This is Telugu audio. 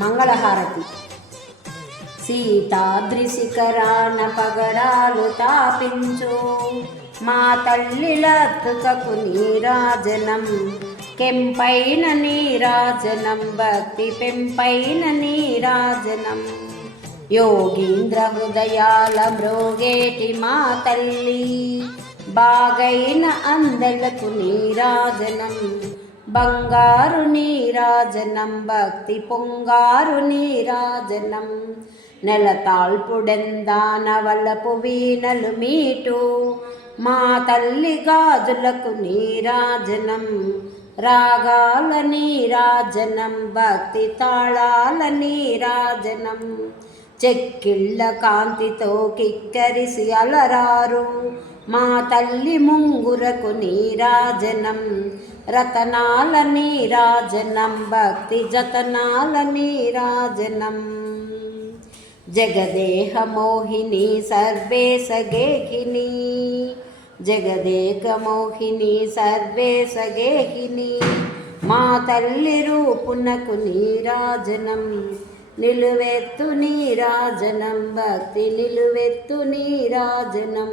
మంగళహారతి. సీతాద్రి శిఖరాన పగడాలు తాపించు మా తల్లిలత్తుకకు నీరాజనం, కెంపైన నీరాజనం భక్తి పెంపైన నీరాజనం. యోగీంద్ర హృదయాల మ్రోగేటి మా తల్లి, బాగైన అందలకు నీరాజనం, బంగారు నీరాజనం భక్తి పొంగారు నీరాజనం. నెలతాల్పుడెందాన వలపు వీణలు మీటు మా తల్లి గాజులకు నీరాజనం, రాగాల నీరాజనం భక్తి తాళాల నీరాజనం. చెక్కిళ్ళ కాంతితో కిక్కరిసి అలరారు మా తల్లి ముంగురకు నీరాజనం, రతనాల నీరాజనం భక్తి జతనాల నీరాజనం. జగదేహ మోహిని సర్వేశ గేహిని, జగదేక మోహిని సర్వేశ గేహిని. మా తల్లి రూపునకు నీరాజనం, నిలువెత్తు నీరాజనం భక్తి నిలువెత్తు నీరాజనం.